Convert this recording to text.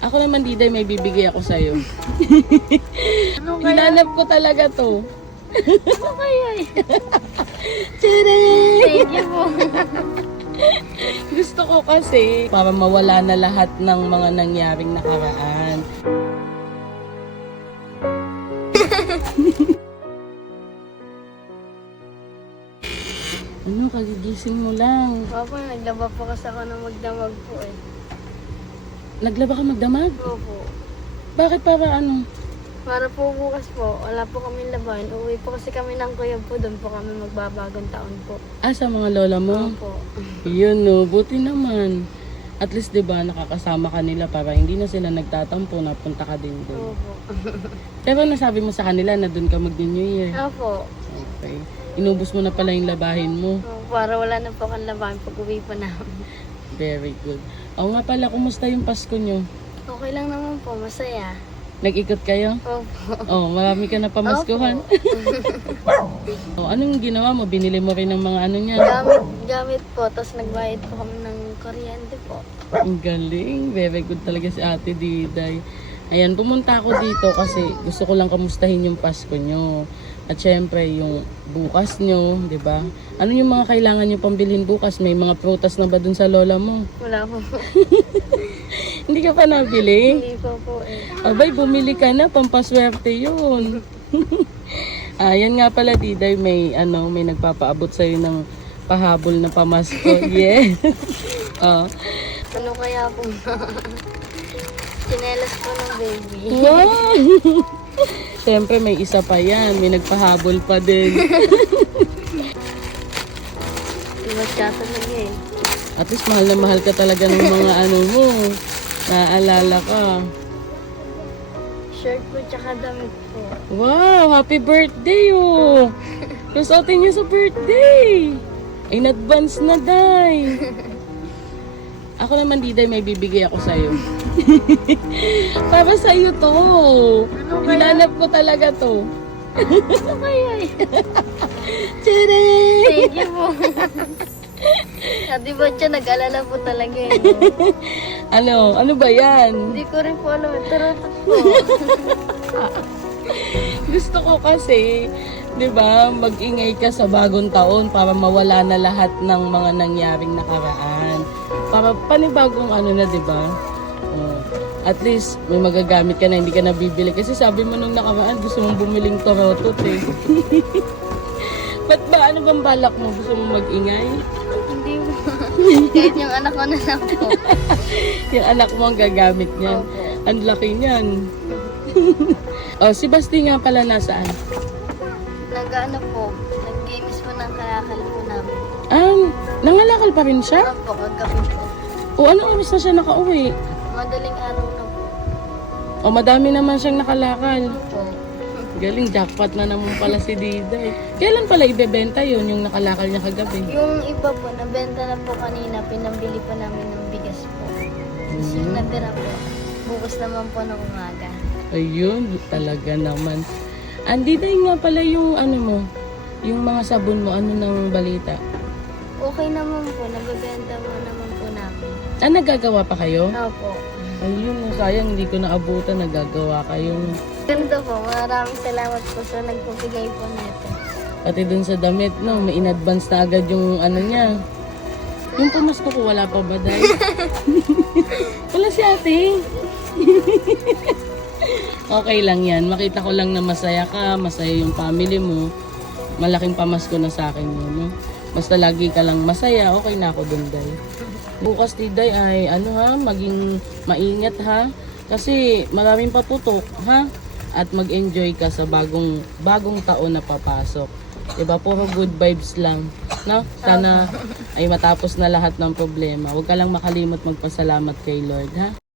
Ako naman, Diday, may bibigay ako sa'yo. Ano kaya? Hinanap ko talaga to. Ano kaya eh? Thank you po. Gusto ko kasi para mawala na lahat ng mga nangyaring nakaraan. ano, kagigising mo lang. Papa, naglaba po kasi ako ng magdamag po eh. Naglaba ka magdamag? Opo. Bakit para ano? Para po bukas po, wala po kami laban. Uwi po kasi kami ng kuya po, doon po kami magbabagong taon po. Ah, sa mga lola mo? Opo. Yun no, buti naman. At least 'di ba nakakasama ka nila para hindi na sila nagtatampo na punta ka din doon. Opo. Pero nasabi mo sa kanila na doon ka mag-New Year. Opo. Okay. Inubos mo na pala yung labahin mo. Opo, Para wala na po kang laban pag uwi po namin. Very good. Oo nga pala, kumusta yung Pasko nyo? Okay lang naman po, masaya. Nag-ikot kayo? Opo. Oh, marami ka na pamaskuhan. oh, anong ginawa mo? Binili mo rin ng mga ano niya. Gamit, gamit po, tapos nagbayad po kami ng kuryente po. Ang galing. Very good talaga si Ate Diday. Ayan, pumunta ako dito kasi gusto ko lang kamustahin yung Pasko nyo. At syempre, yung bukas nyo, di ba? Ano yung mga kailangan nyo pambilhin bukas? May mga prutas na ba dun sa lola mo? Wala po. Hindi ka pa nabili? Hindi po po eh. Abay, bumili ka na, pampaswerte yun. Ayan nga pala, Diday, may, ano, may nagpapaabot sa'yo ng pahabol na pamasko. Yes. oh. Ano kaya po? Chinelas po ng baby. Wow! Siyempre, may isa pa yan. May nagpahabol pa din. Iwas ka talaga eh. At least, mahal na mahal ka talaga ng mga ano mo. Naaalala ka. Shirt po tsaka damit po. Wow! Happy birthday, oh! Susuotin niyo sa birthday! In advance na, Day! Ako naman, Diday, may bibigay ako sa'yo. Para sa'yo to. Ano? Hinanap ko talaga to. Ano kaya? Tadang! Thank you po. Ate ba siya nag-alala po talaga eh. Ano? Ano ba yan? Hindi ko rin po alam. Tarotot po. Gusto ko kasi, di ba, mag-ingay ka sa bagong taon para mawala na lahat ng mga nangyaring nakaraan. Para panibagong ano na, di ba? Oh, at least, may magagamit ka na, hindi ka nabibili. Kasi sabi mo nung nakaraan, gusto mong bumiling torotot eh. Ba't ba? Ano bang balak mo? Gusto mong mag-ingay? Hindi po. Kahit yung anak ko na lang po. Yung anak mo ang gagamit niyan. Ang laki niyan. oh, si Basti nga pala nasaan? Nag-ano po. Nag-games po ng kalakal po namin. Ah, nangalakal pa rin siya? Opo, kagabi po. O ano oras na siya nakauwi? Madaling araw na po. O madami naman siyang nakalakal. Opo. Galing, jackpot na naman pala si Diday. Kailan pala ibebenta yun, yung nakalakal niya kagabi? Yung iba po, nabenta na po kanina, pinambili pa namin ng bigas po. Tapos yung natira po, bukas naman po ng umaga. Ayun, talaga naman. Andi Diday nga pala yung ano mo, yung mga sabon mo, ano nang balita? Okay naman po, nabibenta mo naman po namin. Ah, nagagawa pa kayo? Opo. Ayun, sayang hindi ko naabutan, nagagawa kayong Ganito po, maraming salamat po sa nagpapigay po nito. Pati dun sa damit, no, may in-advance na agad yung ano niya. Yung pamasko ko, wala pa ba, Day? wala si ate. okay lang yan. Makita ko lang na masaya ka, masaya yung family mo. Malaking pamasko na sa akin yun, no? Basta lagi ka lang masaya, okay na ako dun, Day. Bukas, Tiday, ay ano ha, maging maingat ha. Kasi maraming paputok, ha? At mag-enjoy ka sa bagong bagong taon na papasok. 'Di ba? Puro good vibes lang, no? Sana ay matapos na lahat ng problema. Huwag ka lang makalimot magpasalamat kay Lord, ha?